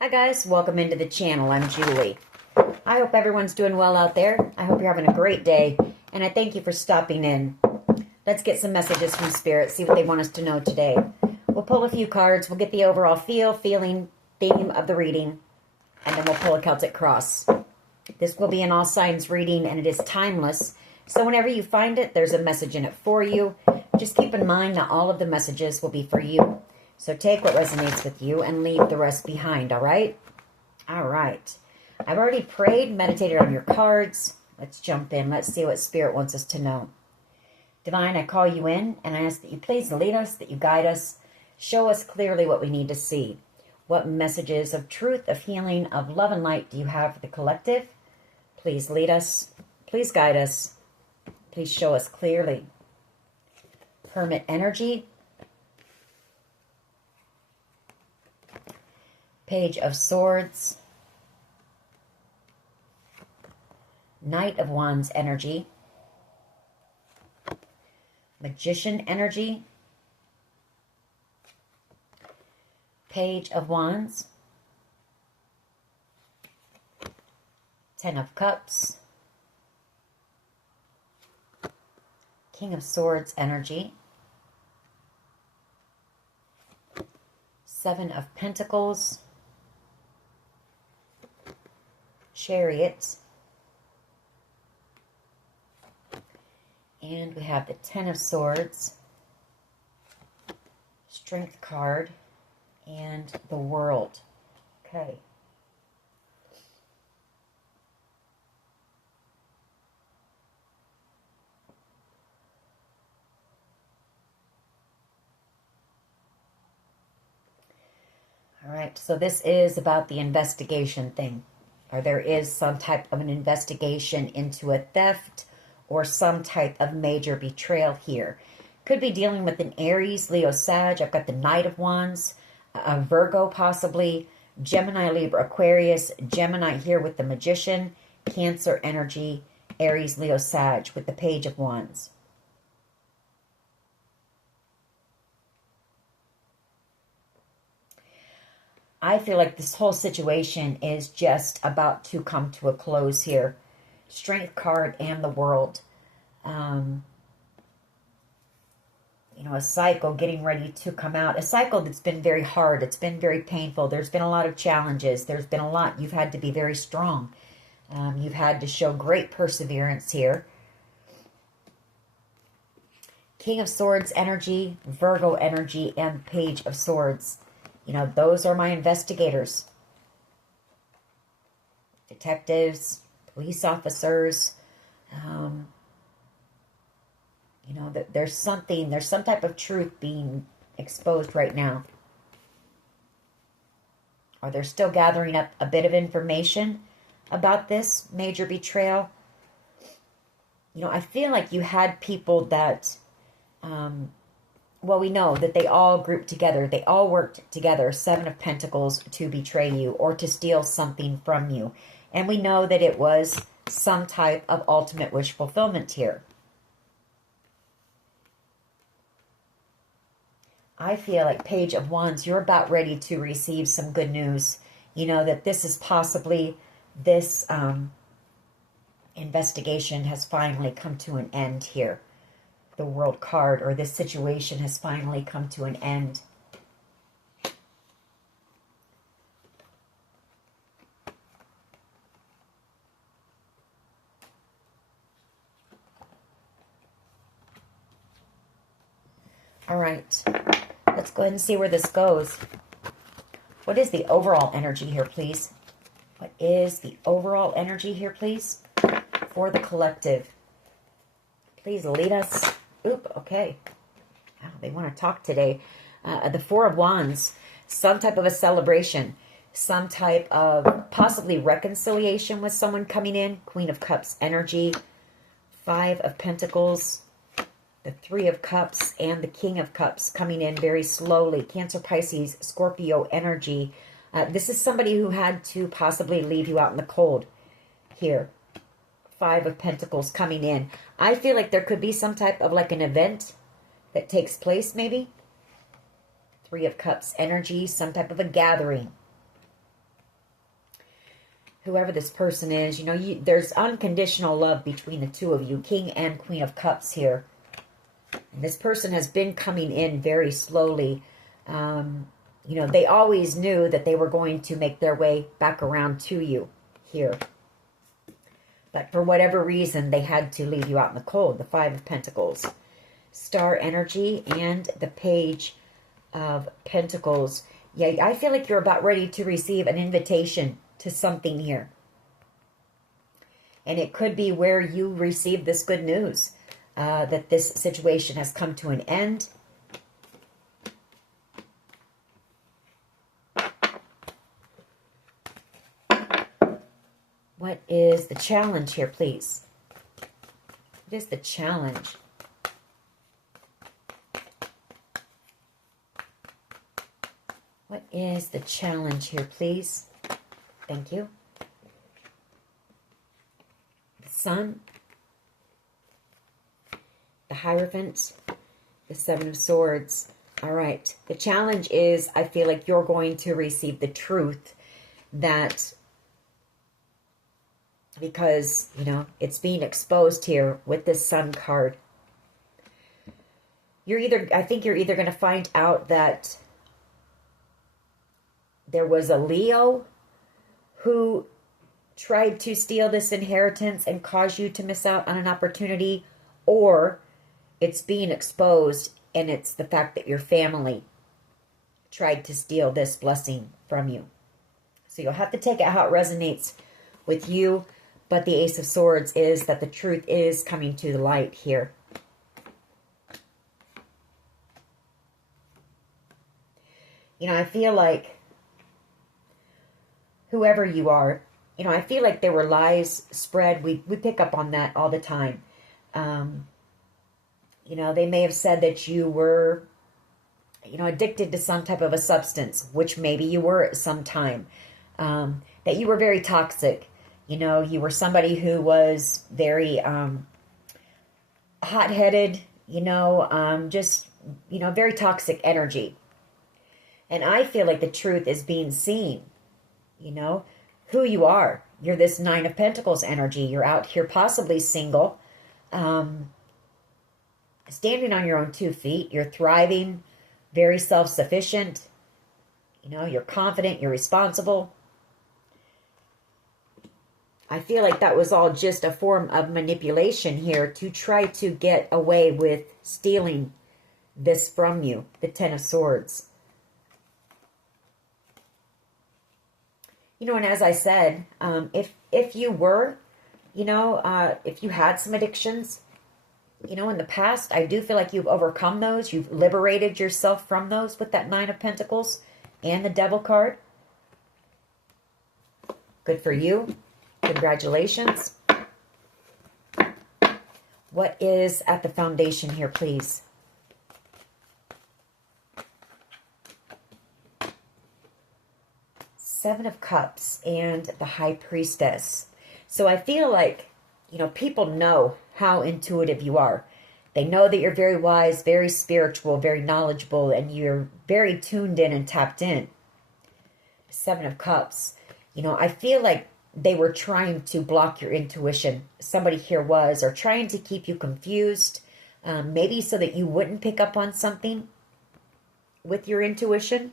Hi guys, welcome into the channel. I'm Julie. I hope everyone's doing well out there. I hope you're having a great day, and I thank you for stopping in. Let's get some messages from Spirit, see what they want us to know today. We'll pull a few cards, we'll get the overall feeling, theme of the reading, and then we'll pull a Celtic cross. This will be an all signs reading, and it is timeless, so whenever you find it, there's a message in it for you. Just keep in mind that all of the messages will be for you. So take what resonates with you and leave the rest behind, all right? All right. I've already prayed, meditated on your cards. Let's jump in. Let's see what Spirit wants us to know. Divine, I call you in, and I ask that you please lead us, that you guide us. Show us clearly what we need to see. What messages of truth, of healing, of love and light do you have for the collective? Please lead us. Please guide us. Please show us clearly. Hermit energy. Page of Swords, Knight of Wands energy, Magician energy, Page of Wands, Ten of Cups, King of Swords energy, Seven of Pentacles, Chariot, and we have the Ten of Swords, Strength card, and the World. Okay. All right, so this is about the investigation thing. Or there is some type of an investigation into a theft or some type of major betrayal here. Could be dealing with an Aries, Leo, Sag. I've got the Knight of Wands, a Virgo possibly, Gemini, Libra, Aquarius, Gemini here with the Magician, Cancer energy, Aries, Leo, Sag with the Page of Wands. I feel like this whole situation is just about to come to a close here. Strength card and the World. A cycle getting ready to come out. A cycle that's been very hard. It's been very painful. There's been a lot of challenges. There's been a lot. You've had to be very strong. You've had to show great perseverance here. King of Swords energy, Virgo energy, and Page of Swords. Those are my investigators. Detectives, police officers. There's some type of truth being exposed right now. Or they're still gathering up a bit of information about this major betrayal. I feel like you had people that... we know that they all grouped together. They all worked together, Seven of Pentacles, to betray you or to steal something from you. And we know that it was some type of ultimate wish fulfillment here. I feel like Page of Wands, you're about ready to receive some good news. That this is possibly, this investigation has finally come to an end here. The World card, or this situation has finally come to an end. All right, let's go ahead and see where this goes. What is the overall energy here, please? What is the overall energy here, please, for the collective? Please lead us. Oop, okay. Oh, they want to talk today. The Four of Wands, some type of a celebration, some type of possibly reconciliation with someone coming in. Queen of Cups energy, Five of Pentacles, the Three of Cups, and the King of Cups coming in very slowly. Cancer, Pisces, Scorpio energy. This is somebody who had to possibly leave you out in the cold here. Five of Pentacles coming in. I feel like there could be some type of like an event that takes place maybe. Three of Cups energy, some type of a gathering. whoever this person is, you know, there's unconditional love between the two of you, King and Queen of Cups here. And this person has been coming in very slowly. You know, they always knew that they were going to make their way back around to you here. But for whatever reason, they had to leave you out in the cold. The Five of Pentacles. Star energy and the Page of Pentacles. Yeah, I feel like you're about ready to receive an invitation to something here. And it could be where you receive this good news. That this situation has come to an end. What is the challenge here, please? What is the challenge? What is the challenge here, please? Thank you. The Sun. The Hierophant. The Seven of Swords. All right. The challenge is, I feel like you're going to receive the truth that, because, you know, it's being exposed here with this Sun card. I think you're either going to find out that there was a Leo who tried to steal this inheritance and cause you to miss out on an opportunity, or it's being exposed and it's the fact that your family tried to steal this blessing from you. So you'll have to take it how it resonates with you. But the Ace of Swords is that the truth is coming to the light here. You know, I feel like whoever you are, you know, I feel like there were lies spread. We pick up on that all the time. You know, they may have said that you were, you know, addicted to some type of a substance, which maybe you were at some time. That you were very toxic. You know, you were somebody who was very hot-headed, you know, just, you know, very toxic energy. And I feel like the truth is being seen, you know, who you are. You're this Nine of Pentacles energy. You're out here possibly single, standing on your own 2 feet. You're thriving, very self-sufficient. You know, you're confident, you're responsible. I feel like that was all just a form of manipulation here to try to get away with stealing this from you, the Ten of Swords. You know, and as I said, if you were, you know, if you had some addictions, you know, in the past, I do feel like you've overcome those. You've liberated yourself from those with that Nine of Pentacles and the Devil card. Good for you. Congratulations. What is at the foundation here, please? Seven of Cups and the High Priestess. So I feel like, you know, people know how intuitive you are. They know that you're very wise, very spiritual, very knowledgeable, and you're very tuned in and tapped in. Seven of Cups. You know, I feel like they were trying to block your intuition. Somebody here was, or trying to keep you confused, maybe so that you wouldn't pick up on something with your intuition.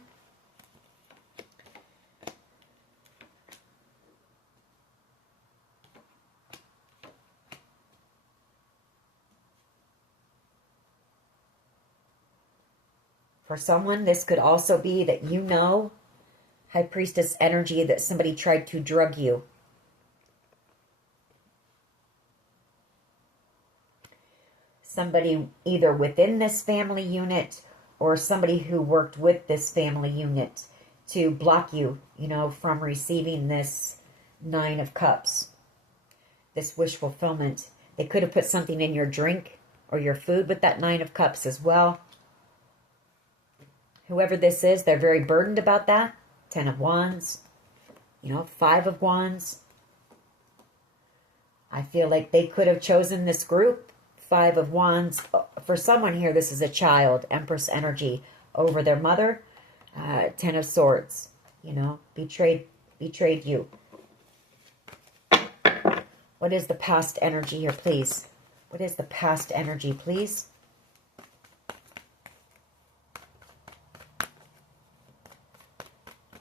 For someone, this could also be that you know, High Priestess energy, that somebody tried to drug you. Somebody either within this family unit or somebody who worked with this family unit to block you, you know, from receiving this Nine of Cups, this wish fulfillment. They could have put something in your drink or your food with that Nine of Cups as well. Whoever this is, they're very burdened about that. Ten of Wands, you know, Five of Wands. I feel like they could have chosen this group. Five of Wands. For someone here, this is a child, Empress energy, over their mother. Ten of Swords, you know, betrayed you. What is the past energy here, please? What is the past energy, please?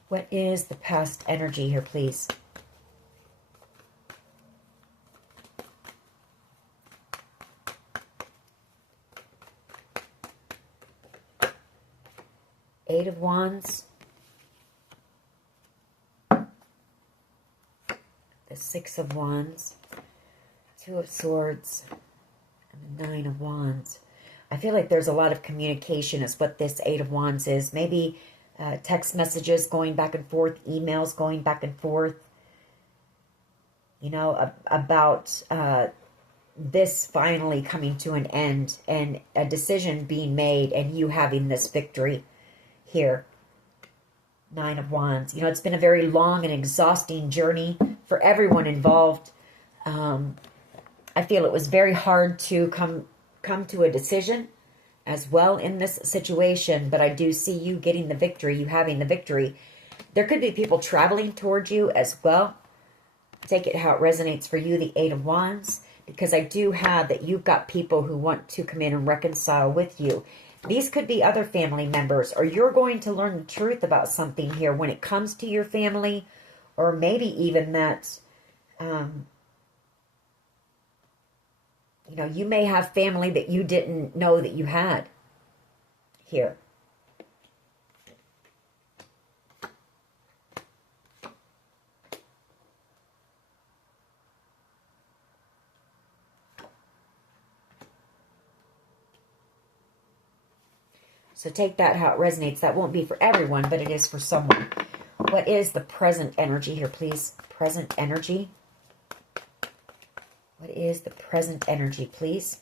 What is the past energy here, please? Eight of Wands. The Six of Wands. Two of Swords. And the Nine of Wands. I feel like there's a lot of communication is what this Eight of Wands is. Maybe text messages going back and forth, emails going back and forth, you know, about this finally coming to an end and a decision being made and you having this victory here. Nine of Wands. You know, it's been a very long and exhausting journey for everyone involved. I feel it was very hard to come to a decision as well in this situation, but I do see you getting the victory, you having the victory. There could be people traveling towards you as well. Take it how it resonates for you, the Eight of Wands, because I do have that you've got people who want to come in and reconcile with you. These could be other family members, or you're going to learn the truth about something here when it comes to your family, or maybe even that, you know, you may have family that you didn't know that you had here. So take that how it resonates. That won't be for everyone, but it is for someone. What is the present energy here, please? Present energy. What is the present energy, please?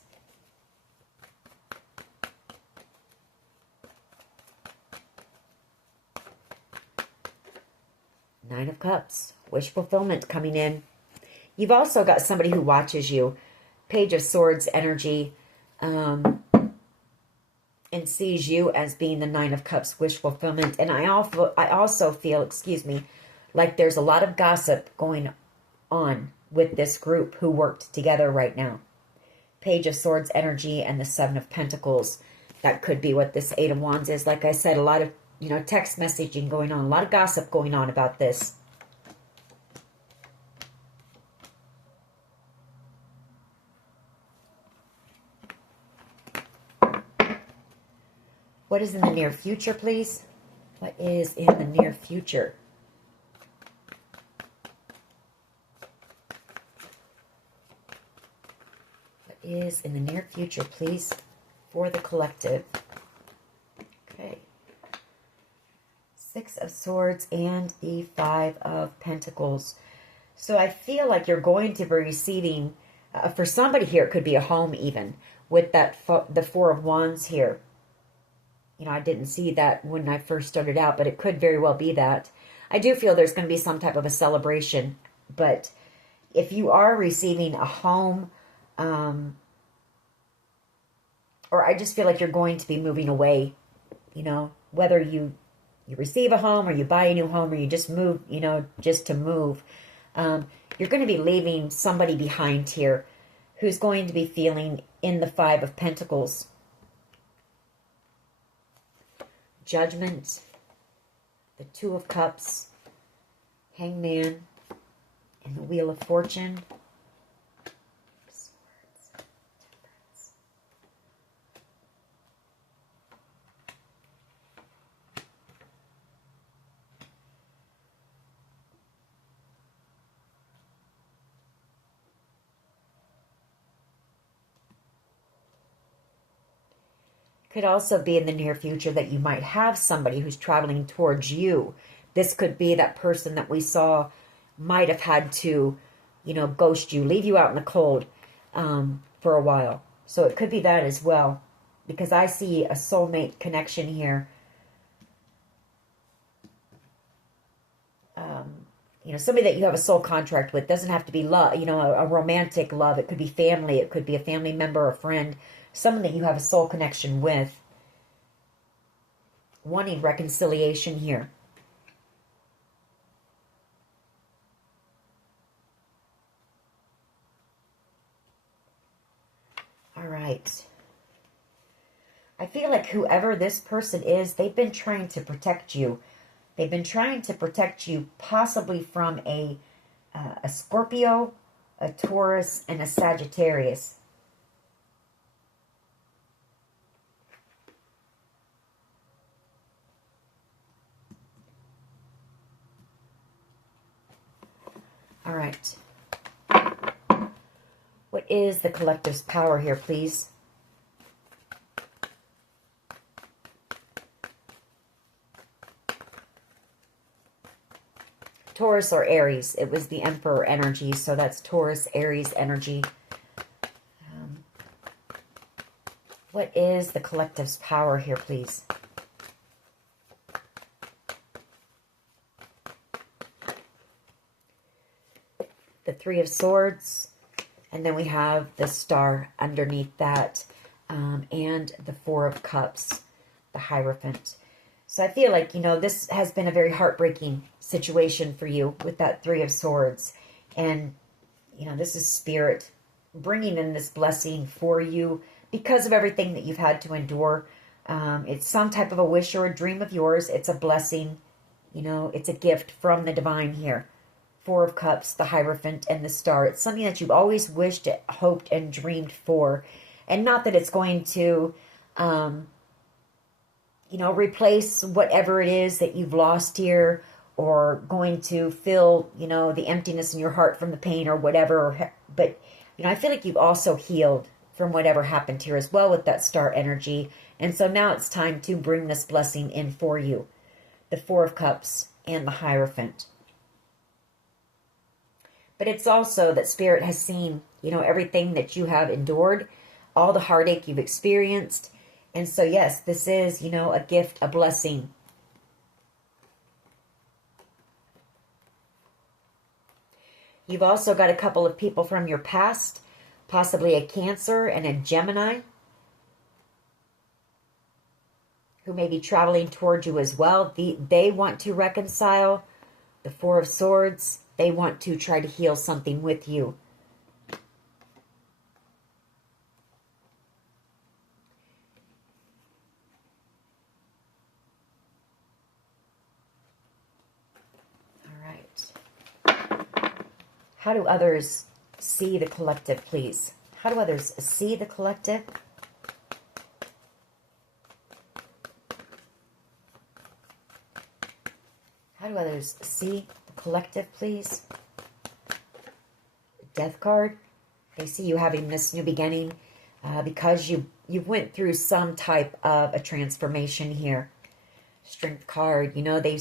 Nine of Cups. Wish fulfillment coming in. You've also got somebody who watches you. Page of Swords energy. And sees you as being the Nine of Cups, wish fulfillment. And I also feel, excuse me, like there's a lot of gossip going on with this group who worked together right now. Page of Swords energy and the Seven of Pentacles. That could be what this Eight of Wands is. Like I said, a lot of, you know, text messaging going on, a lot of gossip going on about this. What is in the near future, please? What is in the near future? What is in the near future, please, for the collective? Okay. Six of Swords and the Five of Pentacles. So I feel like you're going to be receiving, for somebody here, it could be a home even, with that the Four of Wands here. You know, I didn't see that when I first started out, but it could very well be that. I do feel there's going to be some type of a celebration, but if you are receiving a home, or I just feel like you're going to be moving away, you know, whether you receive a home or you buy a new home or you just move, you know, just to move, you're going to be leaving somebody behind here who's going to be feeling in the Five of Pentacles. Judgment, the Two of Cups, Hangman, and the Wheel of Fortune. Swords, Temperance. Could also be in the near future that you might have somebody who's traveling towards you. This could be that person that we saw might have had to, you know, ghost you, leave you out in the cold for a while. So it could be that as well, because I see a soulmate connection here. You know, somebody that you have a soul contract with. Doesn't have to be love, you know, a romantic love. It could be family. It could be a family member, a friend, someone that you have a soul connection with. Wanting reconciliation here. All right. I feel like whoever this person is, they've been trying to protect you. They've been trying to protect you possibly from a Scorpio, a Taurus, and a Sagittarius. All right. What is the collective's power here, please? Taurus or Aries. It was the Emperor energy, so that's Taurus, Aries energy. What is the collective's power here, please? The Three of Swords, and then we have the Star underneath that, and the Four of Cups, the Hierophant. So I feel like, you know, this has been a very heartbreaking situation for you with that Three of Swords. And, you know, this is Spirit bringing in this blessing for you because of everything that you've had to endure. It's some type of a wish or a dream of yours. It's a blessing. You know, it's a gift from the divine here. Four of Cups, the Hierophant, and the Star. It's something that you've always wished, hoped, and dreamed for. And not that it's going to, you know, replace whatever it is that you've lost here, or going to fill, you know, the emptiness in your heart from the pain or whatever. But, you know, I feel like you've also healed from whatever happened here as well with that Star energy. And so now it's time to bring this blessing in for you. The Four of Cups and the Hierophant. But it's also that Spirit has seen, you know, everything that you have endured, all the heartache you've experienced. And so, yes, this is, you know, a gift, a blessing. You've also got a couple of people from your past, possibly a Cancer and a Gemini, who may be traveling toward you as well. They want to reconcile. The Four of Swords, they want to try to heal something with you. All right. How do others see the collective, please? How do others see the collective? How do others see the collective, please? Death card. They see you having this new beginning because you've went through some type of a transformation here. Strength card. You know, they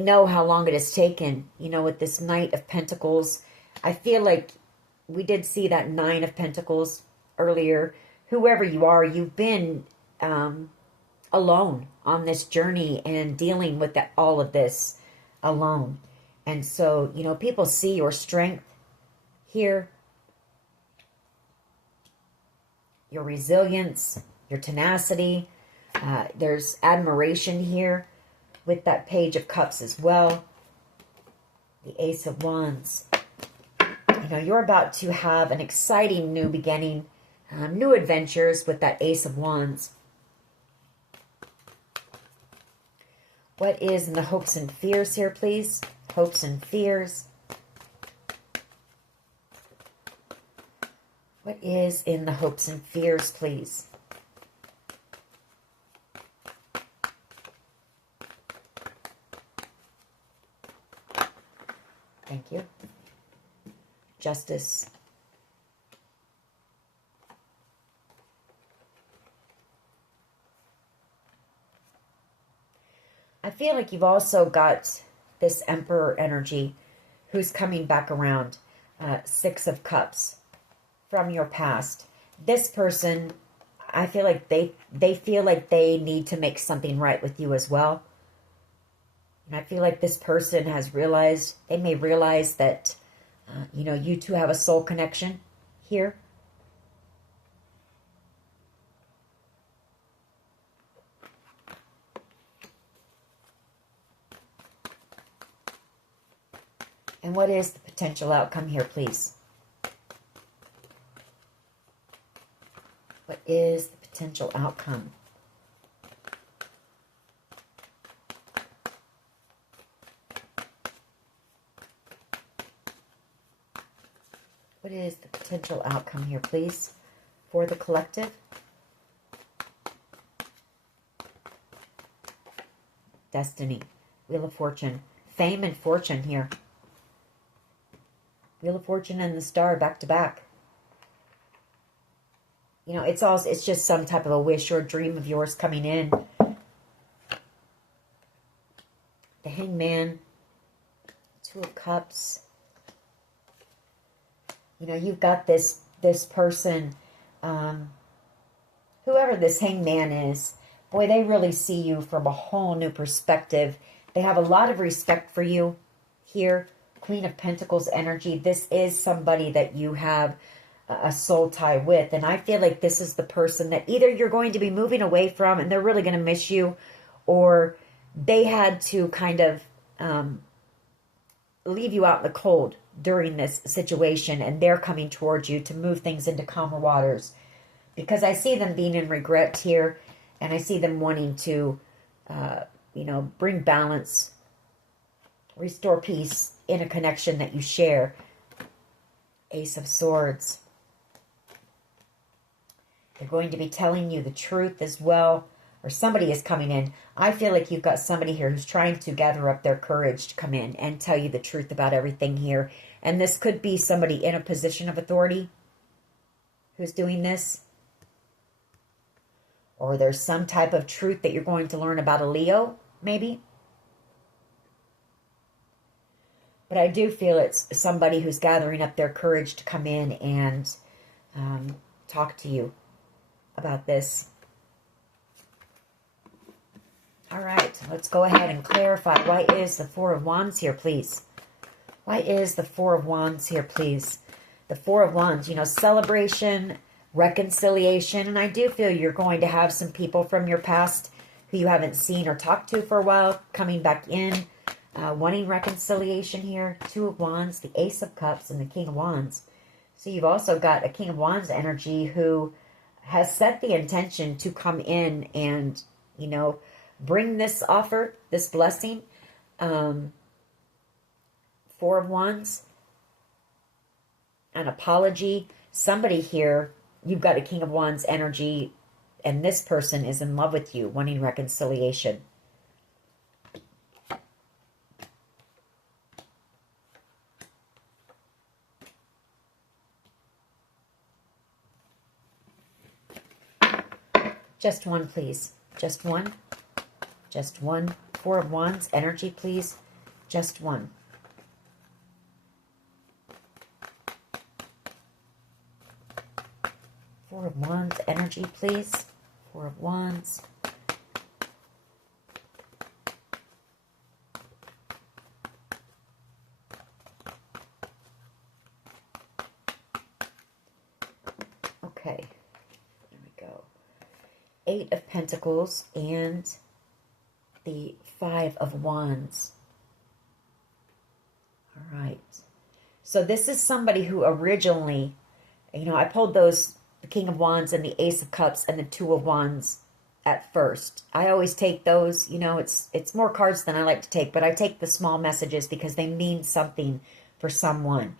know how long it has taken. You know, with this Knight of Pentacles, I feel like we did see that Nine of Pentacles earlier. Whoever you are, you've been alone on this journey and dealing with all of this alone. And so, you know, people see your strength here, your resilience, your tenacity. There's admiration here with that Page of Cups as well. The Ace of Wands. You know, you're about to have an exciting new beginning, new adventures with that Ace of Wands. What is in the hopes and fears here, please? Hopes and fears. What is in the hopes and fears, please? Thank you. Justice. I feel like you've also got this Emperor energy who's coming back around. Six of Cups from your past. This person, I feel like they feel like they need to make something right with you as well. And I feel like this person has realized, they may realize that, you know, you two have a soul connection here. And what is the potential outcome here, please? is the potential outcome? What is the potential outcome here, please, for the collective? Destiny, Wheel of Fortune, fame and fortune here. Wheel of Fortune and the Star back to back. You know, it's just some type of a wish or a dream of yours coming in. The Hangman, Two of Cups. You know, you've got this person, whoever this Hangman is, boy, they really see you from a whole new perspective. They have a lot of respect for you here. Queen of Pentacles energy. This is somebody that you have a soul tie with. And I feel like this is the person that either you're going to be moving away from and they're really going to miss you, or they had to kind of leave you out in the cold during this situation, and they're coming towards you to move things into calmer waters. Because I see them being in regret here, and I see them wanting to, you know, bring balance, restore peace in a connection that you share. Ace of Swords. They're going to be telling you the truth as well, or somebody is coming in. I feel like you've got somebody here who's trying to gather up their courage to come in and tell you the truth about everything here. And this could be somebody in a position of authority who's doing this. Or there's some type of truth that you're going to learn about a Leo, maybe. But I do feel it's somebody who's gathering up their courage to come in and talk to you about this. All right, let's go ahead and clarify. Why is the Four of Wands here, please? Why is the Four of Wands here, please? The Four of Wands, you know, celebration, reconciliation. And I do feel you're going to have some people from your past who you haven't seen or talked to for a while coming back in, wanting reconciliation here. Two of Wands, the Ace of Cups, and the King of Wands. So you've also got a King of Wands energy who has set the intention to come in and, you know, bring this offer, this blessing. Four of Wands, an apology. Somebody here, you've got a King of Wands energy, and this person is in love with you, wanting reconciliation. Just one, please. Just one. Just one. Four of Wands energy, please. Just one. Four of Wands energy, please. Four of Wands. Okay. There we go. Eight of Pentacles and the Five of Wands. All right. So this is somebody who originally, you know, I pulled those, the King of Wands and the Ace of Cups and the Two of Wands at first. I always take those, you know, it's more cards than I like to take, but I take the small messages because they mean something for someone.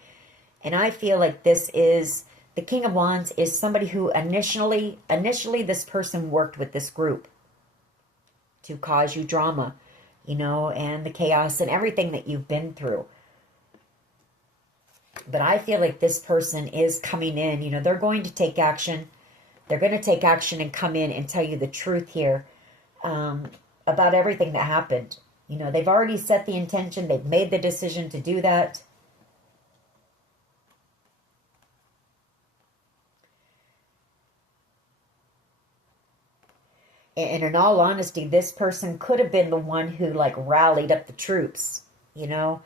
And I feel like this is, the King of Wands is somebody who initially this person worked with this group to cause you drama, you know, and the chaos and everything that you've been through. But I feel like this person is coming in, you know, they're going to take action. They're going to take action and come in and tell you the truth here about everything that happened. You know, they've already set the intention. They've made the decision to do that. And in all honesty, this person could have been the one who, like, rallied up the troops, you know.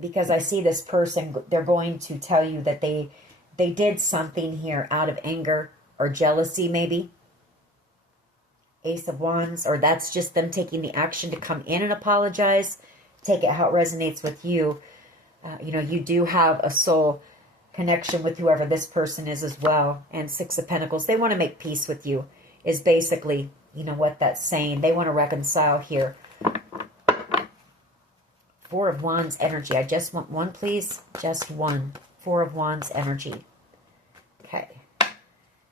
Because I see this person, they're going to tell you that they did something here out of anger or jealousy, maybe. Ace of Wands, or that's just them taking the action to come in and apologize. Take it how it resonates with you. You know, you do have a soul connection with whoever this person is as well. And Six of Pentacles, they want to make peace with you is basically, you know, what that's saying. They want to reconcile here. Four of Wands energy. I just want one, please. Just one. Four of Wands energy. Okay.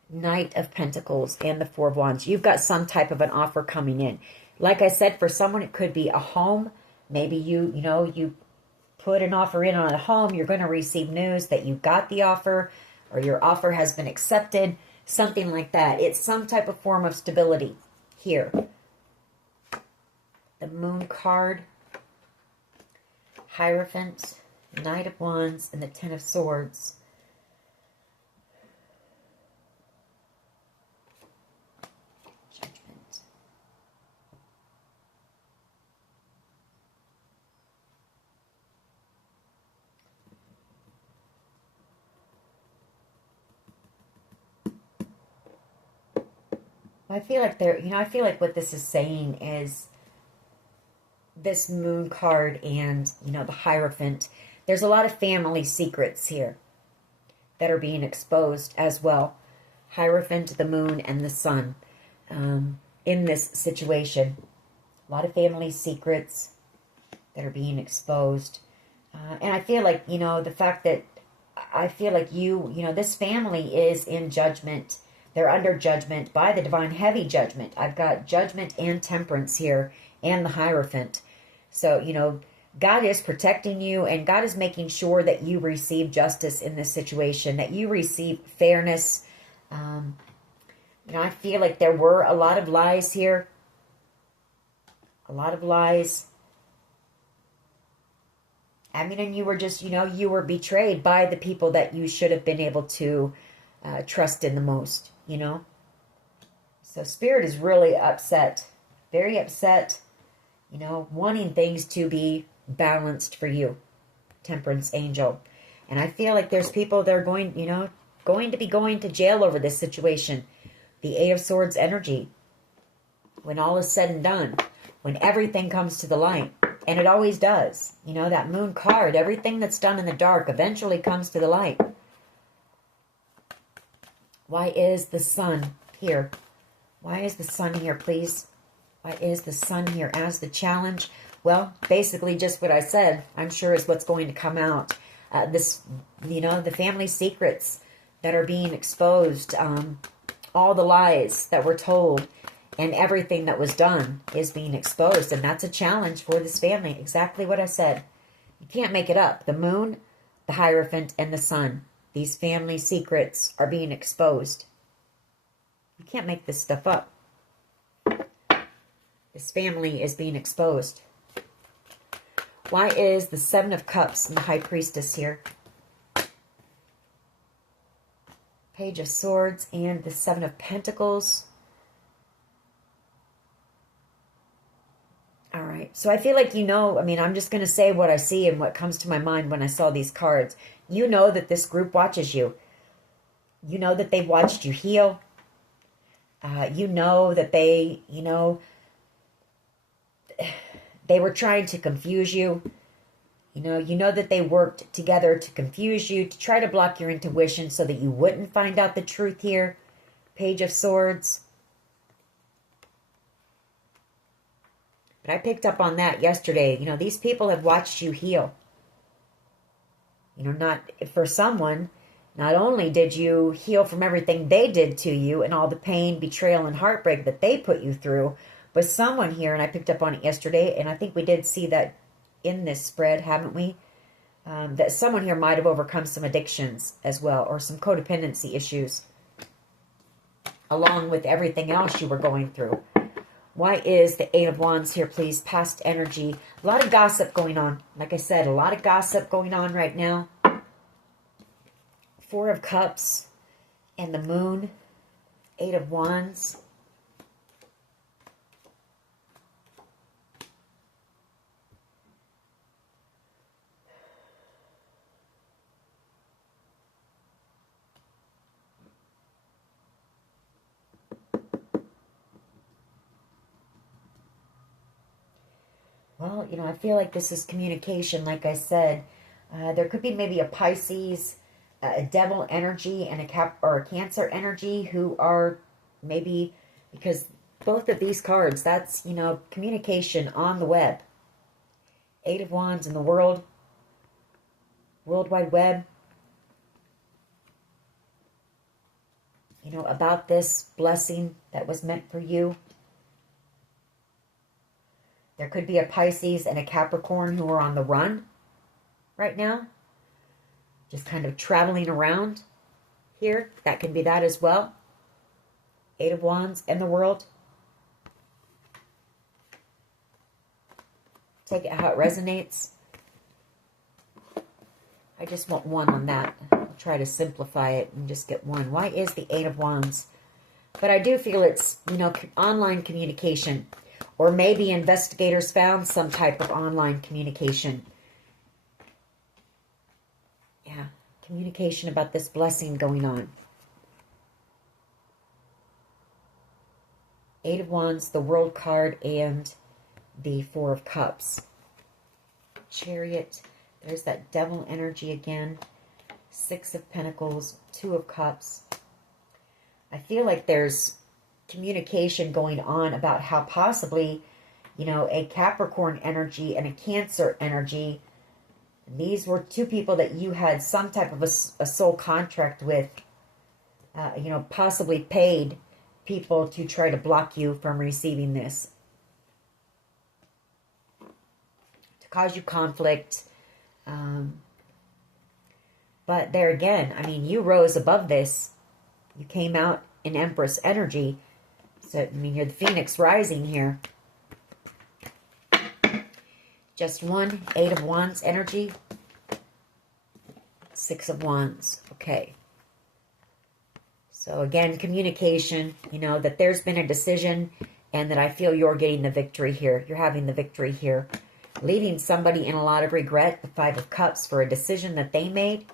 Knight of Pentacles and the Four of Wands. You've got some type of an offer coming in. Like I said, for someone, it could be a home. Maybe you put an offer in on a home. You're going to receive news that you got the offer or your offer has been accepted. Something like that. It's some type of form of stability here. The Moon card. Hierophant, Knight of Wands, and the Ten of Swords. Judgment. I feel like I feel like what this is saying is this Moon card and, the Hierophant, there's a lot of family secrets here that are being exposed as well. Hierophant, the Moon, and the Sun in this situation. A lot of family secrets that are being exposed. And I feel like, the fact that I feel like this family is in judgment. They're under judgment by the divine, heavy judgment. I've got Judgment and Temperance here and the Hierophant. So, God is protecting you and God is making sure that you receive justice in this situation, that you receive fairness. I feel like there were a lot of lies here. A lot of lies. And you were just, you were betrayed by the people that you should have been able to trust in the most, So Spirit is really upset, very upset, wanting things to be balanced for you, Temperance Angel. And I feel like there's people that are going to be going to jail over this situation. The Eight of Swords energy. When all is said and done, when everything comes to the light, and it always does, that Moon card, everything that's done in the dark eventually comes to the light. Why is the Sun here? Why is the Sun here, please? Why is the Sun here as the challenge? Well, basically just what I said, I'm sure is what's going to come out. The family secrets that are being exposed, all the lies that were told, and everything that was done is being exposed. And that's a challenge for this family. Exactly what I said. You can't make it up. The Moon, the Hierophant, and the Sun. These family secrets are being exposed. You can't make this stuff up. This family is being exposed. Why is the Seven of Cups and the High Priestess here? Page of Swords and the Seven of Pentacles. All right. So I feel like I'm just going to say what I see and what comes to my mind when I saw these cards. You know that this group watches you. You know that they've watched you heal. You know that they were trying to confuse you. You know that they worked together to confuse you, to try to block your intuition so that you wouldn't find out the truth here. Page of Swords. But I picked up on that yesterday. These people have watched you heal. Not for someone, not only did you heal from everything they did to you and all the pain, betrayal, and heartbreak that they put you through, but someone here, and I picked up on it yesterday, and I think we did see that in this spread, haven't we? That someone here might have overcome some addictions as well, or some codependency issues, along with everything else you were going through. Why is the Eight of Wands here, please? Past energy. A lot of gossip going on. Like I said, a lot of gossip going on right now. Four of Cups and the Moon. Eight of Wands. Well, I feel like this is communication, like I said. There could be maybe a Pisces a devil energy and a Cap or a Cancer energy who are maybe, because both of these cards, that's, you know, communication on the web. Eight of Wands in the World Wide Web. You know, about this blessing that was meant for you. There could be a Pisces and a Capricorn who are on the run right now. Just kind of traveling around here. That can be that as well. Eight of Wands in the World. Take it how it resonates. I just want one on that. I'll try to simplify it and just get one. Why is the Eight of Wands? But I do feel it's, you know, online communication. Or maybe investigators found some type of online communication. Yeah, communication about this blessing going on. Eight of Wands, the World card, and the Four of Cups. Chariot. There's that devil energy again. Six of Pentacles, Two of Cups. I feel like there's communication going on about how possibly, you know, a Capricorn energy and a Cancer energy, these were two people that you had some type of a soul contract with, you know, possibly paid people to try to block you from receiving this. To cause you conflict. But there again, I mean, you rose above this. You came out in Empress energy. So, I mean, you're the Phoenix rising here. Just one. Eight of Wands energy. Six of Wands. Okay. So, again, communication. You know, that there's been a decision and that I feel you're getting the victory here. You're having the victory here. Leaving somebody in a lot of regret. The Five of Cups for a decision that they made.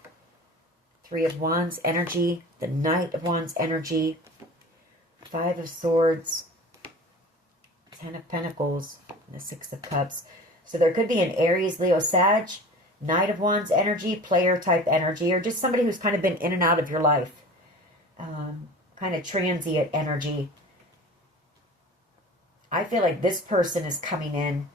Three of Wands energy. The Knight of Wands energy. Five of Swords. Ten of Pentacles. And the Six of Cups. So there could be an Aries, Leo, Sag. Knight of Wands energy. Player type energy. Or just somebody who's kind of been in and out of your life. Kind of transient energy. I feel like this person is coming in.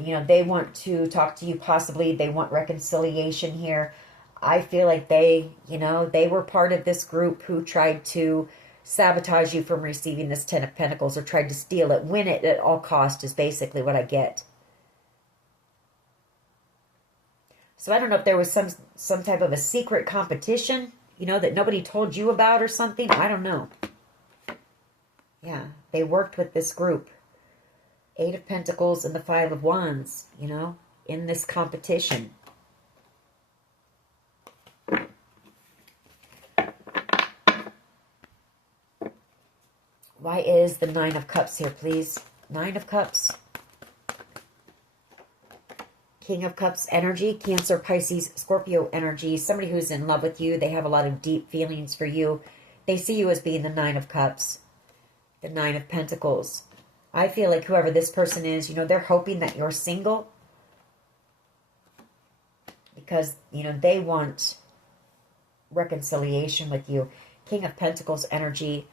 You know, they want to talk to you possibly. They want reconciliation here. I feel like they, you know, they were part of this group who tried to sabotage you from receiving this Ten of Pentacles or tried to steal it. Win it at all cost is basically what I get. So I don't know if there was some type of a secret competition, you know, that nobody told you about or something. I don't know. Yeah, they worked with this group. Eight of Pentacles and the Five of Wands, you know, in this competition. Why is the Nine of Cups here, please? Nine of Cups. King of Cups energy. Cancer, Pisces, Scorpio energy. Somebody who's in love with you. They have a lot of deep feelings for you. They see you as being the Nine of Cups. The Nine of Pentacles. I feel like whoever this person is, you know, they're hoping that you're single. Because, you know, they want reconciliation with you. King of Pentacles energy.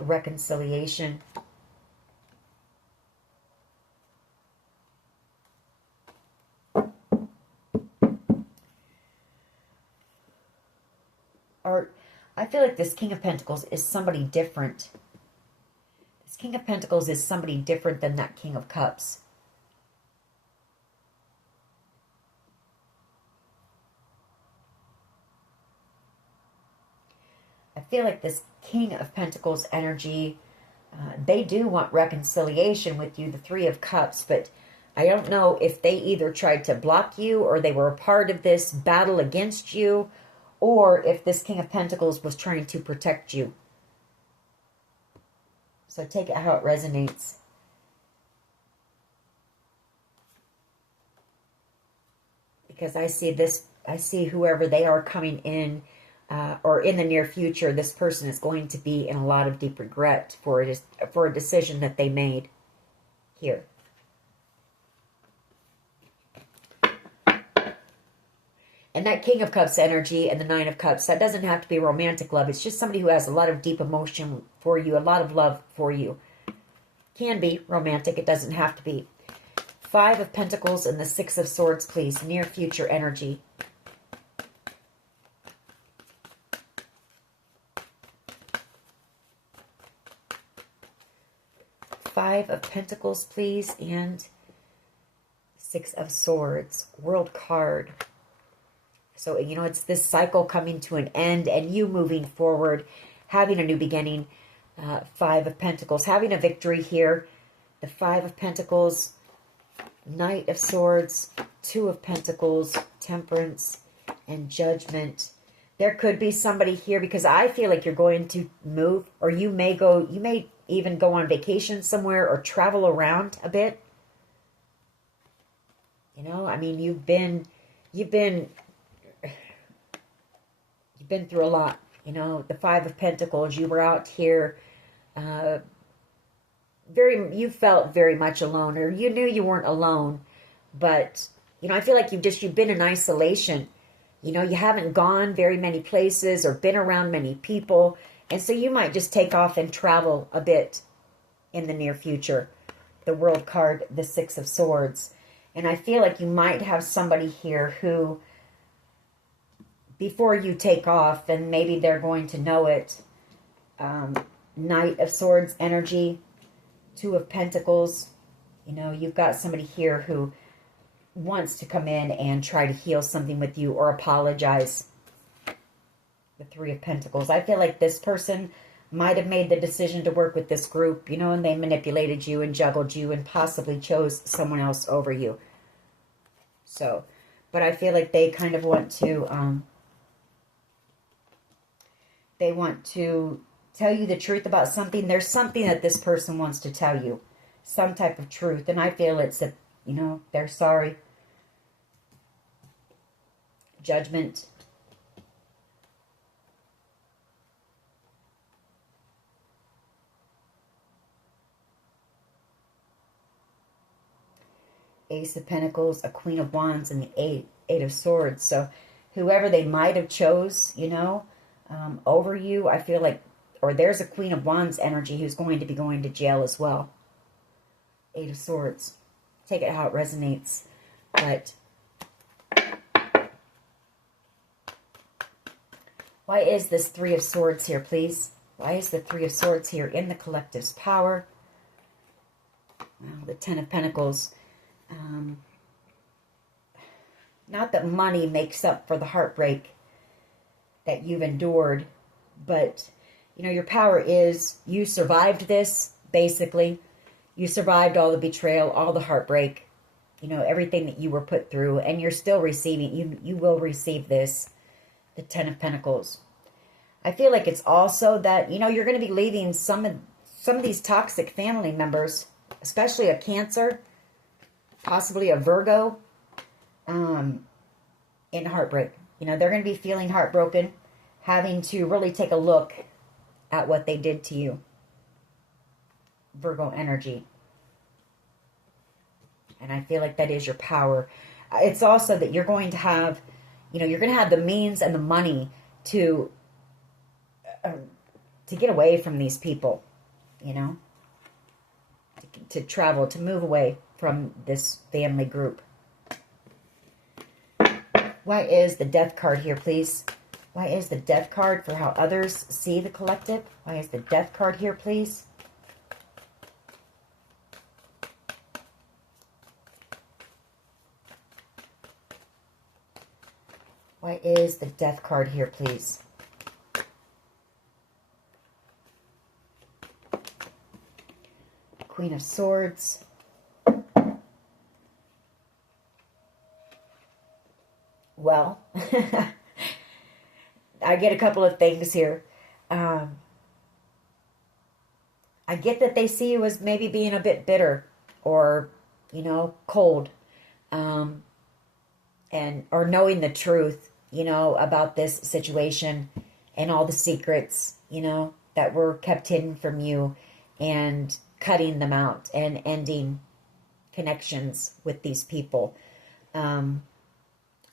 Reconciliation. Or I feel like this King of Pentacles is somebody different. This King of Pentacles is somebody different than that King of Cups. I feel like this King of Pentacles energy, they do want reconciliation with you, the Three of Cups, but I don't know if they either tried to block you or they were a part of this battle against you, or if this King of Pentacles was trying to protect you. So take it how it resonates. Because I see this, I see whoever they are coming in, or in the near future, this person is going to be in a lot of deep regret for a decision that they made here. And that King of Cups energy and the Nine of Cups, that doesn't have to be romantic love. It's just somebody who has a lot of deep emotion for you, a lot of love for you. Can be romantic. It doesn't have to be. Five of Pentacles and the Six of Swords, please. Near future energy. Five of Pentacles, please. And Six of Swords. World card. So, you know, it's this cycle coming to an end and you moving forward, having a new beginning. Five of Pentacles. Having a victory here. The Five of Pentacles. Knight of Swords, Two of Pentacles, Temperance, and Judgment. There could be somebody here because I feel like you're going to move, or you may even go on vacation somewhere or travel around a bit. You know, I mean, you've been through a lot. You know, the Five of Pentacles, you were out here, you felt very much alone, or you knew you weren't alone, but, you know, I feel like you've been in isolation. You know, you haven't gone very many places or been around many people, and so you might just take off and travel a bit in the near future. The World card, the Six of Swords, and I feel like you might have somebody here who, before you take off, and maybe they're going to know it, Knight of Swords energy, Two of Pentacles. You know, you've got somebody here who wants to come in and try to heal something with you or apologize. The Three of Pentacles. I feel like this person might have made the decision to work with this group, you know, and they manipulated you and juggled you and possibly chose someone else over you. So, but I feel like they kind of want to, they want to tell you the truth about something. There's something that this person wants to tell you. Some type of truth. And I feel it's that, you know, they're sorry. Judgment. Ace of Pentacles, a Queen of Wands, and the Eight of Swords. So whoever they might have chose, you know, over you, I feel like, or there's a Queen of Wands energy who's going to be going to jail as well. Eight of Swords. Take it how it resonates. But why is this Three of Swords here, please? Why is the Three of Swords here in the collective's power? Well, the Ten of Pentacles. Not that money makes up for the heartbreak that you've endured, but, you know, your power is you survived this, basically. You survived all the betrayal, all the heartbreak, you know, everything that you were put through, and you're still receiving, you will receive this, the Ten of Pentacles. I feel like it's also that, you know, you're going to be leaving some of these toxic family members, especially a Cancer, possibly a Virgo, in heartbreak. You know, they're going to be feeling heartbroken, having to really take a look at what they did to you. Virgo energy. And I feel like that is your power. It's also that you're going to have, you know, you're going to have the means and the money to get away from these people, you know, to travel, to move away from this family group. Why is the Death card here, please? Why is the Death card for how others see the collective? Why is the Death card here, please? Why is the Death card here, please? Queen of Swords. Well, I get a couple of things here. I get that they see you as maybe being a bit bitter or, you know, cold. Or knowing the truth, you know, about this situation and all the secrets, you know, that were kept hidden from you, and cutting them out and ending connections with these people.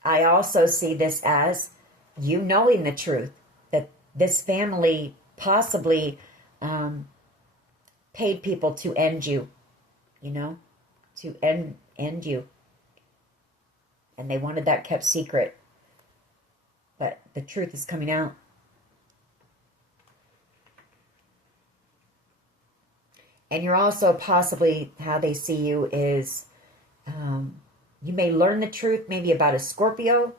I also see this as you knowing the truth, that this family possibly paid people to end you, you know, to end you. And they wanted that kept secret. But the truth is coming out. And you're also possibly, how they see you is, you may learn the truth maybe about a Scorpio.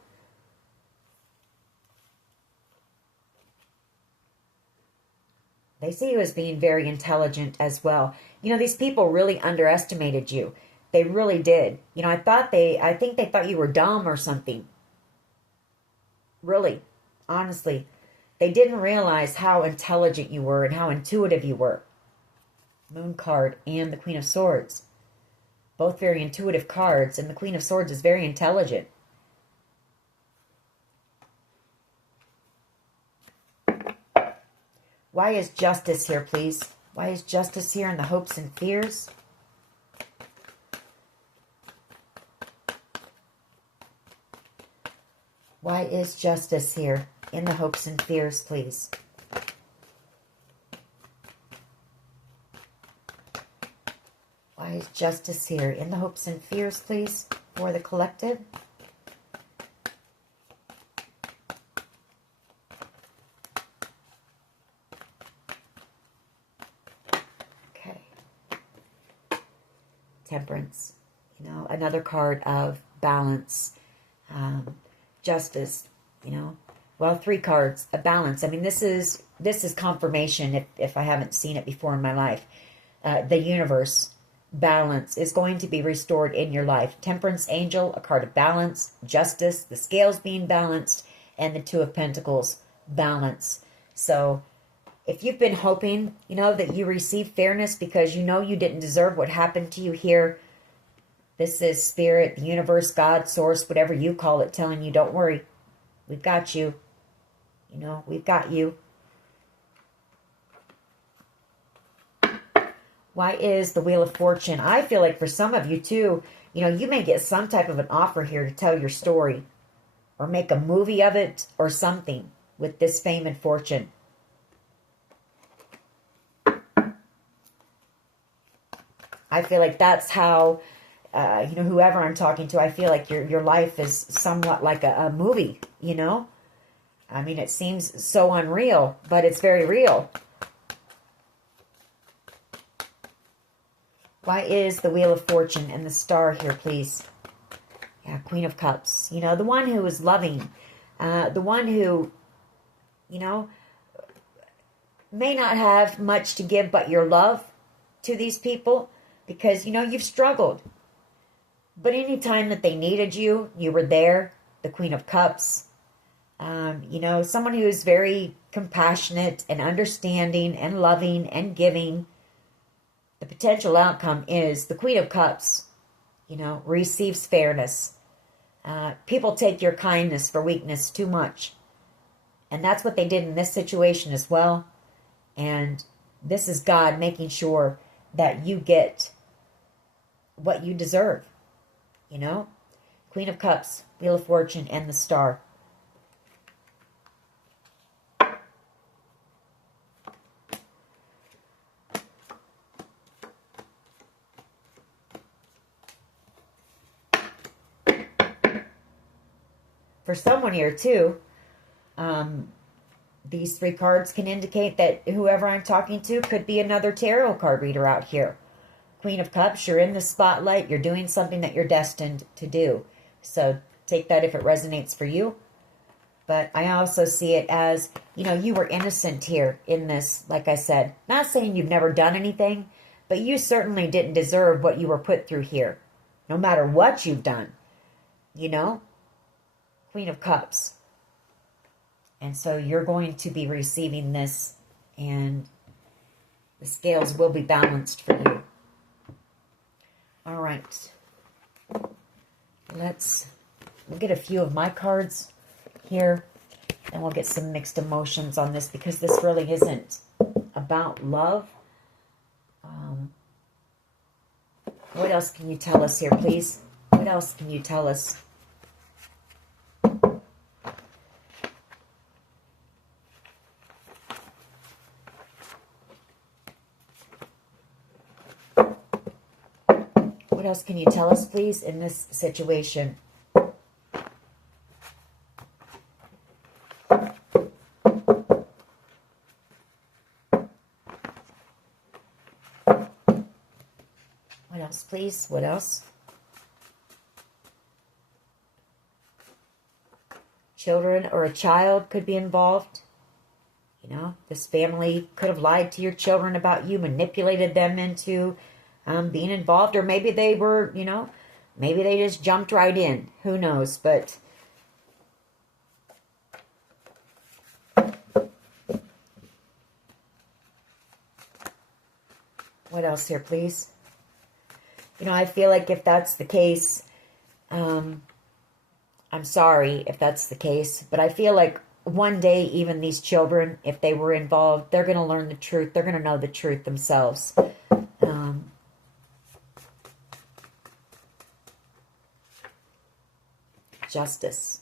They see you as being very intelligent as well. You know, these people really underestimated you. They really did. You know, I think they thought you were dumb or something. Really, honestly. They didn't realize how intelligent you were and how intuitive you were. Moon card and the Queen of Swords. Both very intuitive cards, and the Queen of Swords is very intelligent. Why is justice here, please? Why is justice here in the hopes and fears? Why is justice here in the hopes and fears, please? Why is justice here in the hopes and fears, please, for the collective? Okay. Temperance. You know, another card of balance. Justice, you know. Well, 3 cards, a balance. I mean, this is confirmation if I haven't seen it before in my life. The universe, balance is going to be restored in your life. Temperance angel, a card of balance, justice, the scales being balanced, and the 2 of Pentacles, balance. So if you've been hoping, you know, that you receive fairness because you know you didn't deserve what happened to you here, this is Spirit, the universe, God, Source, whatever you call it, telling you, don't worry. We've got you. You know, we've got you. Why is the Wheel of Fortune? I feel like for some of you too, you know, you may get some type of an offer here to tell your story or make a movie of it or something with this fame and fortune. I feel like that's how, you know, whoever I'm talking to, I feel like your life is somewhat like a movie, you know? I mean, it seems so unreal, but it's very real. Why is the Wheel of Fortune and the Star here, please? Yeah, Queen of Cups. You know, the one who is loving. The one who, you know, may not have much to give but your love to these people. Because, you know, you've struggled. But any time that they needed you, you were there. The Queen of Cups. You know, someone who is very compassionate and understanding and loving and giving. The potential outcome is the Queen of Cups, you know, receives fairness. People take your kindness for weakness too much. And that's what they did in this situation as well. And this is God making sure that you get what you deserve. You know? Queen of Cups, Wheel of Fortune, and the Star. For someone here, too, these 3 cards can indicate that whoever I'm talking to could be another tarot card reader out here. Queen of Cups, you're in the spotlight. You're doing something that you're destined to do. So take that if it resonates for you. But I also see it as, you know, you were innocent here in this, like I said. Not saying you've never done anything, but you certainly didn't deserve what you were put through here. No matter what you've done, you know? Queen of Cups. And so you're going to be receiving this, and the scales will be balanced for you. All right. We'll get a few of my cards here, and we'll get some mixed emotions on this, because this really isn't about love. What else can you tell us here, please? What else can you tell us? What else can you tell us, please, in this situation? What else, please? What else? Children or a child could be involved. You know, this family could have lied to your children about you, manipulated them into being involved, or maybe they were, you know, maybe they just jumped right in. Who knows? But what else here, please? You know, I feel like if that's the case, I'm sorry if that's the case, but I feel like one day, even these children, if they were involved, they're going to learn the truth. They're going to know the truth themselves. Justice.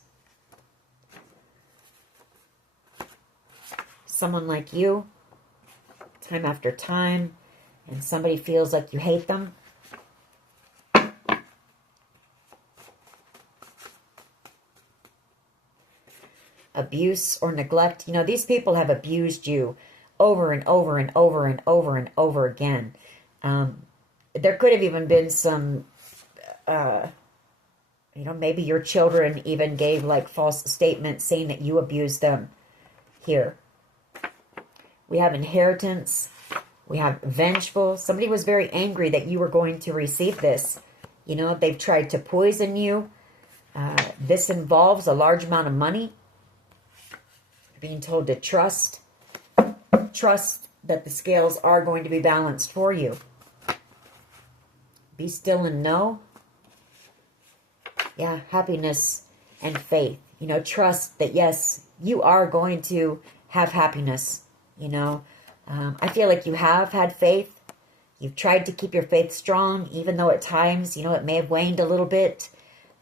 Someone like you, time after time, and somebody feels like you hate them. Abuse or neglect. You know, these people have abused you over and over and over and over and over again. There could have even been some, you know, maybe your children even gave like false statements saying that you abused them here. We have inheritance. We have vengeful. Somebody was very angry that you were going to receive this. You know, they've tried to poison you. This involves a large amount of money. Being told to trust that the scales are going to be balanced for you. Be still and know. Yeah, happiness and faith. You know, trust that yes, you are going to have happiness. You know, I feel like you have had faith. You've tried to keep your faith strong, even though at times, you know, it may have waned a little bit.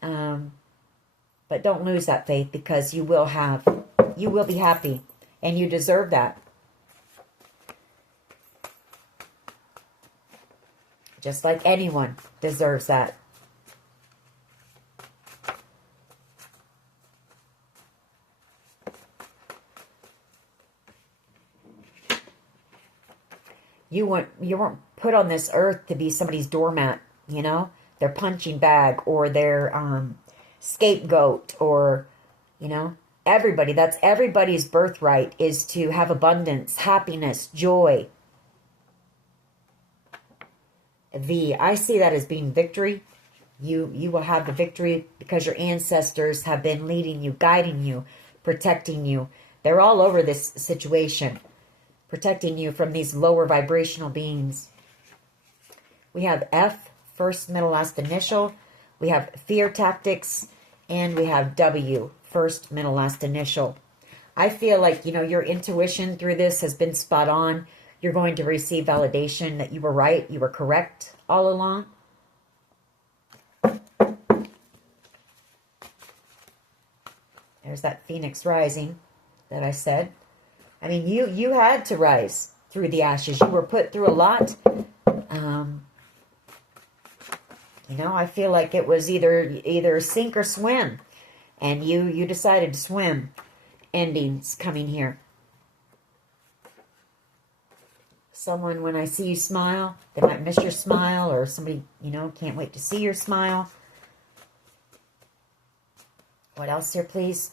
But don't lose that faith, because you will be happy, and you deserve that. Just like anyone deserves that. You weren't put on this earth to be somebody's doormat, you know? Their punching bag or their scapegoat, or, you know, that's everybody's birthright, is to have abundance, happiness, joy. I see that as being victory. You will have the victory because your ancestors have been leading you, guiding you, protecting you. They're all over this situation, protecting you from these lower vibrational beings. We have F, first, middle, last initial. We have fear tactics, and we have W, first, middle, last initial. I feel like, you know, your intuition through this has been spot on. You're going to receive validation that you were right, you were correct all along. There's that Phoenix rising that I said. I mean, you had to rise through the ashes. You were put through a lot. You know, I feel like it was either sink or swim. And you decided to swim. Endings coming here. Someone, when I see you smile, they might miss your smile, or somebody, you know, can't wait to see your smile. What else here, please?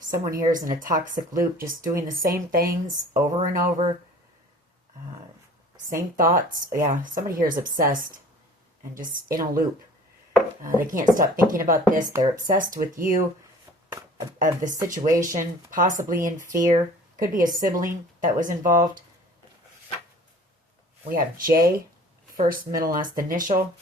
Someone here is in a toxic loop, just doing the same things over and over. Same thoughts. Yeah, somebody here is obsessed and just in a loop. They can't stop thinking about this. They're obsessed with you, of the situation, possibly in fear. Could be a sibling that was involved. We have J, first, middle, last initial.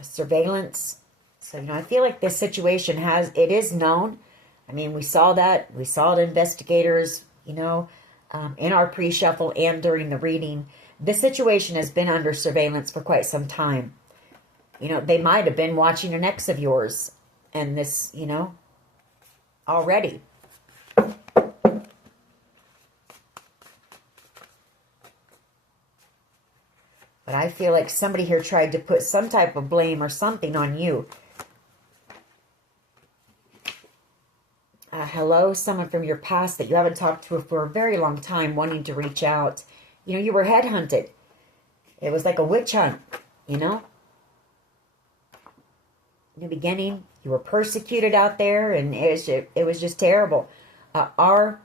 Surveillance. So, you know, I feel like this situation it is known. I mean, we saw that. We saw the investigators, you know, in our pre-shuffle and during the reading. This situation has been under surveillance for quite some time. You know, they might have been watching an ex of yours and this, you know, already. But I feel like somebody here tried to put some type of blame or something on you. Hello, someone from your past that you haven't talked to for a very long time wanting to reach out. You know, you were headhunted. It was like a witch hunt, you know. In the beginning, you were persecuted out there, and it was just terrible. R,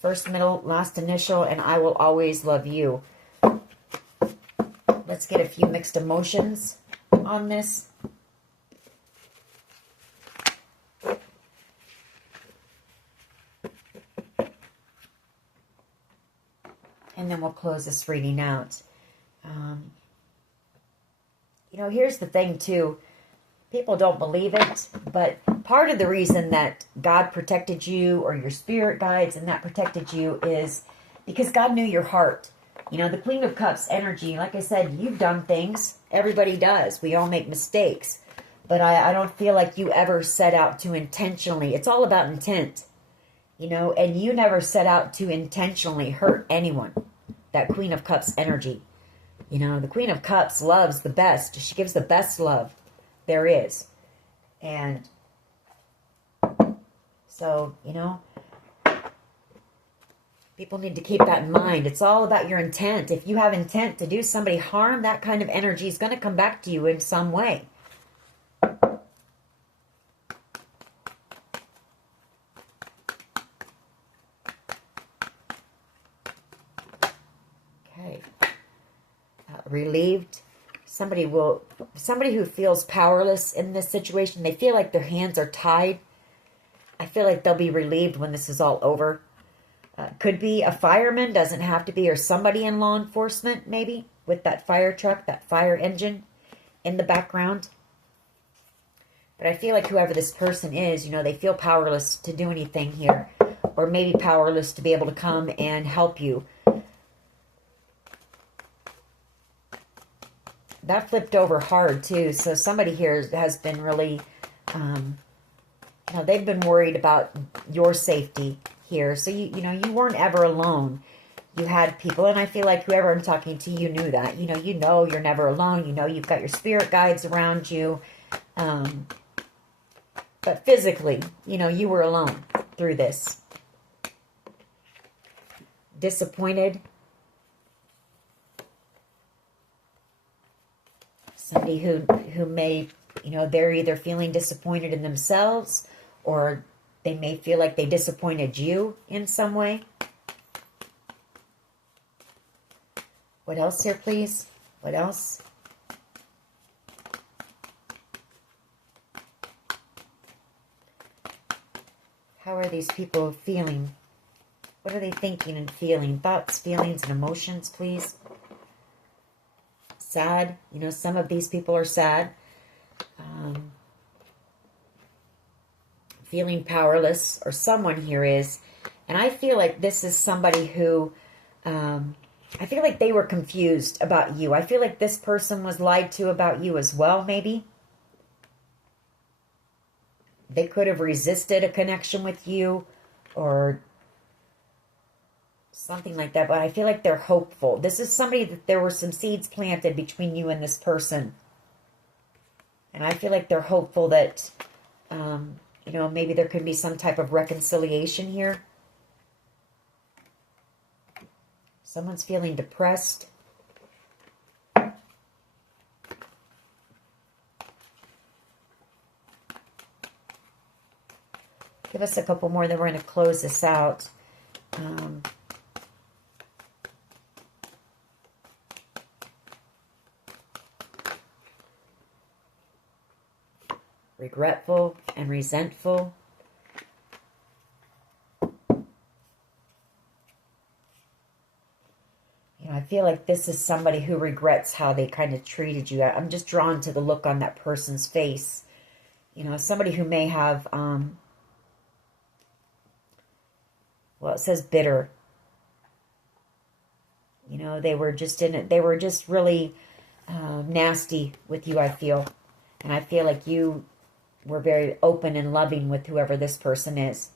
first, middle, last initial, and I will always love you. Let's get a few mixed emotions on this. And then we'll close this reading out. You know, here's the thing, too. People don't believe it, but part of the reason that God protected you, or your spirit guides and that protected you, is because God knew your heart. You know, the Queen of Cups energy, like I said, you've done things. Everybody does. We all make mistakes. But I don't feel like you ever set out to intentionally. It's all about intent. You know, and you never set out to intentionally hurt anyone. That Queen of Cups energy. You know, the Queen of Cups loves the best. She gives the best love there is. And so, you know, people need to keep that in mind. It's all about your intent. If you have intent to do somebody harm, that kind of energy is going to come back to you in some way. Relieved. Somebody who feels powerless in this situation, they feel like their hands are tied. I feel like they'll be relieved when this is all over. Could be a fireman, doesn't have to be, or somebody in law enforcement, maybe, with that fire truck, that fire engine in the background. But I feel like whoever this person is, you know, they feel powerless to do anything here, or maybe powerless to be able to come and help you. That flipped over hard, too. So somebody here has been really, you know, they've been worried about your safety here. So, you know, you weren't ever alone. You had people, and I feel like whoever I'm talking to, you knew that. You know you're never alone. You know you've got your spirit guides around you. But physically, you know, you were alone through this. Disappointed. Somebody who may, you know, they're either feeling disappointed in themselves, or they may feel like they disappointed you in some way. What else here, please? What else? How are these people feeling? What are they thinking and feeling? Thoughts, feelings, and emotions, please. Sad. You know, some of these people are sad. Feeling powerless, or someone here is. And I feel like this is somebody who, I feel like they were confused about you. I feel like this person was lied to about you as well, maybe. They could have resisted a connection with you, or something like that, but I feel like they're hopeful. This is somebody that there were some seeds planted between you and this person. And I feel like they're hopeful that, you know, maybe there could be some type of reconciliation here. Someone's feeling depressed. Give us a couple more, then we're going to close this out. Regretful and resentful. You know, I feel like this is somebody who regrets how they kind of treated you. I'm just drawn to the look on that person's face. You know, somebody who may have, well, it says bitter. You know, they were just in it. They were just really nasty with you, I feel. And I feel like you were very open and loving with whoever this person is.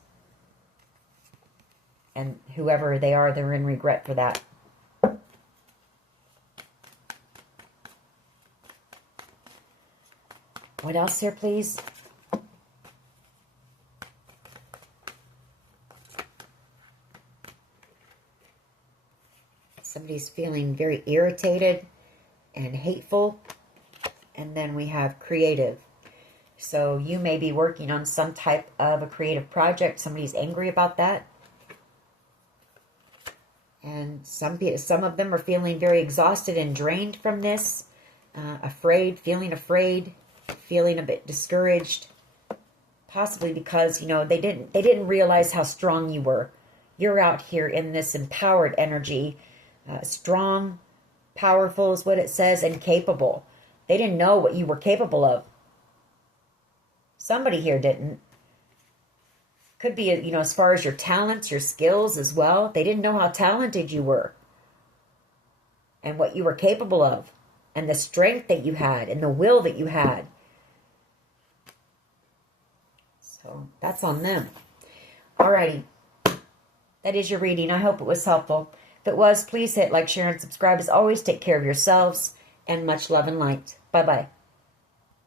And whoever they are, they're in regret for that. What else here, please? Somebody's feeling very irritated and hateful. And then we have creative. So you may be working on some type of a creative project. Somebody's angry about that. And some of them are feeling very exhausted and drained from this. Feeling afraid, feeling a bit discouraged. Possibly because, you know, they didn't realize how strong you were. You're out here in this empowered energy. Strong, powerful is what it says, and capable. They didn't know what you were capable of. Somebody here didn't. Could be, you know, as far as your talents, your skills as well. They didn't know how talented you were. And what you were capable of. And the strength that you had. And the will that you had. So, that's on them. Alrighty. That is your reading. I hope it was helpful. If it was, please hit like, share, and subscribe. As always, take care of yourselves. And much love and light. Bye-bye.